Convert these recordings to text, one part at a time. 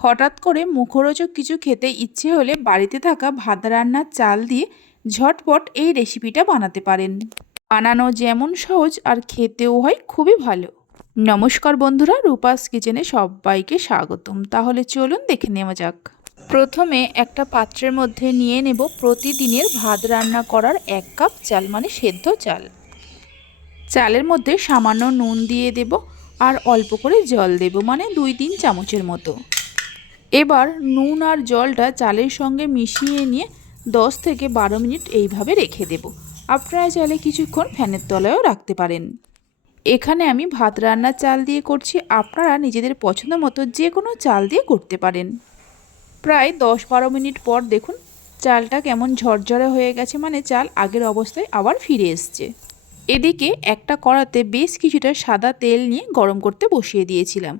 হঠাৎ করে মুখরোচক কিছু খেতে ইচ্ছে হলে বাড়িতে থাকা ভাত রান্নার চাল দিয়ে ঝটপট এই রেসিপিটা বানাতে পারেন। বানানো যেমন সহজ আর খেতেও হয় খুবই ভালো। নমস্কার বন্ধুরা, রূপাস কিচেনে সবাইকে স্বাগতম। তাহলে চলুন দেখে নেওয়া যাক। প্রথমে একটা পাত্রের মধ্যে নিয়ে নেব প্রতিদিনের ভাত রান্না করার এক কাপ চাল মানে সেদ্ধ চাল। চালের মধ্যে সামান্য নুন দিয়ে দেব আর অল্প করে জল দেব মানে দুই তিন চামচের মতো। এবার নুন আর জলটা চালের সঙ্গে মিশিয়ে নিয়ে দশ থেকে বারো মিনিট এইভাবে রেখে দেব। আপনারা চাইলে কিছুক্ষণ ফ্যানের তলায়ও রাখতে পারেন। এখানে আমি ভাত রান্নার চাল দিয়ে করছি। আপনারা নিজেদের পছন্দ মতো যে কোনো চাল দিয়ে করতে পারেন। প্রায় দশ বারো মিনিট পর দেখুন, চালটা কেমন ঝরঝরে হয়ে গেছে। মানে চাল আগের অবস্থায় আবার ফিরে এসছে। এদিকে একটা কড়াতে বেশ কিছুটা সাদা তেল নিয়ে গরম করতে বসিয়ে দিয়েছিলাম।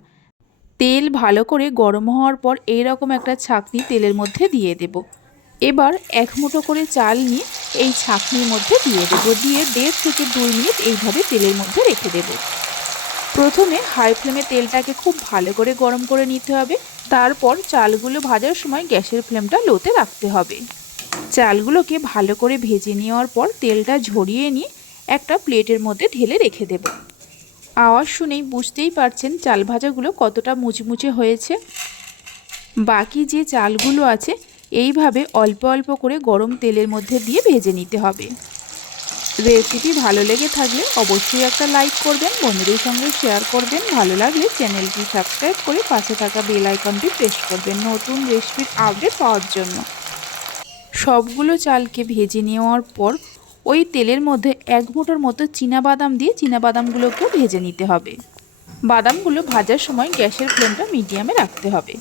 তেল ভালো করে গরম হওয়ার পর এই রকম একটা ছাঁকনি তেলের মধ্যে দিয়ে দেব। এবার এক মুঠো করে চাল নিয়ে এই ছাঁকনির মধ্যে দিয়ে দেব। দিয়ে দেড় থেকে দুই মিনিট এইভাবে তেলের মধ্যে রেখে দেব। প্রথমে হাই ফ্লেমে তেলটাকে খুব ভালো করে গরম করে নিতে হবে। তারপর চালগুলো ভাজার সময় গ্যাসের ফ্লেমটা লোতে রাখতে হবে। চালগুলোকে ভালো করে ভেজে নেওয়ার পর তেলটা ঝরিয়ে নিয়ে একটা প্লেটের মধ্যে ঢেলে রেখে দেব। আওয়াজ শুনেই বুঝতেই পারছেন চাল ভাজাগুলো কতটা মুচমুচে হয়েছে। বাকি যে চালগুলো আছে, এইভাবে অল্প অল্প করে গরম তেলের মধ্যে দিয়ে ভেজে নিতে হবে। রেসিপি ভালো লেগে থাকলে অবশ্যই একটা লাইক করবেন, বন্ধুদের সঙ্গে শেয়ার করবেন। ভালো লাগলে চ্যানেলটি সাবস্ক্রাইব করে পাশে থাকা বেল আইকনটি প্রেস করবেন নতুন রেসিপির আপডেট পাওয়ার জন্য। সবগুলো চালকে ভেজে নেওয়ার পর ওই তেলের মধ্যে এক মুঠোর মতো বাদাম দিয়ে বাদামগুলোকেও ভেজে নিতে হবে। বাদামগুলো ভাজার সময় গ্যাসের ফ্লেমটা মিডিয়ামে রাখতে হবে।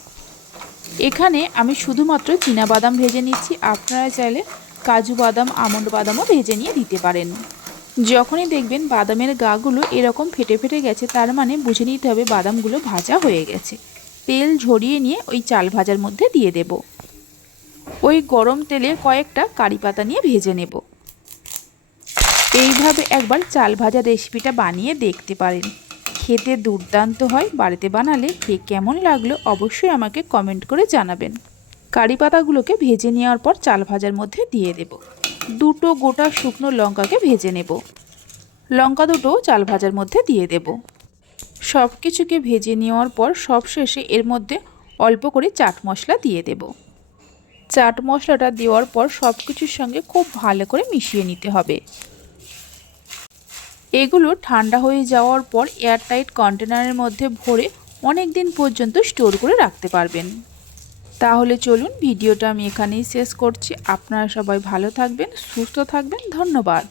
এখানে আমি শুধুমাত্র বাদাম ভেজে নিচ্ছি। আপনারা চাইলে কাজু বাদাম, আমন্ড বাদামও ভেজে নিয়ে দিতে পারেন। যখনই দেখবেন বাদামের গাগুলো এরকম ফেটে ফেটে গেছে, তার মানে বুঝে নিতে হবে বাদামগুলো ভাজা হয়ে গেছে। তেল ঝরিয়ে নিয়ে ওই চাল ভাজার মধ্যে দিয়ে দেব। ওই গরম তেলে কয়েকটা কারি পাতা নিয়ে ভেজে নেব। এইভাবে একবার চাল ভাজা রেসিপিটা বানিয়ে দেখতে পারেন। খেতে দুর্দান্ত হয়, বাড়িতে বানালে খেয়ে কেমন লাগল অবশ্যই আমাকে কমেন্ট করে জানাবেন। কারি পাতাগুলোকে ভেজে নেওয়ার পর চাল ভাজার মধ্যে দিয়ে দেব। দুটো গোটা শুকনো লঙ্কাকে ভেজে নেব। লঙ্কা দুটো চাল ভাজার মধ্যে দিয়ে দেব। সব কিছুকে ভেজে নেওয়ার পর সব শেষে এর মধ্যে অল্প করে চাট মশলা দিয়ে দেব। চাট মশলাটা দেওয়ার পর সব কিছুর সঙ্গে খুব ভালো করে মিশিয়ে নিতে হবে। এগুলো ঠান্ডা হয়ে যাওয়ার পর এয়ারটাইট কন্টেনারের মধ্যে ভরে অনেক দিন পর্যন্ত স্টোর করে রাখতে পারবেন। তাহলে চলুন ভিডিওটা আমি এখানেই শেষ করছি। আপনারা সবাই ভালো থাকবেন, সুস্থ থাকবেন। ধন্যবাদ।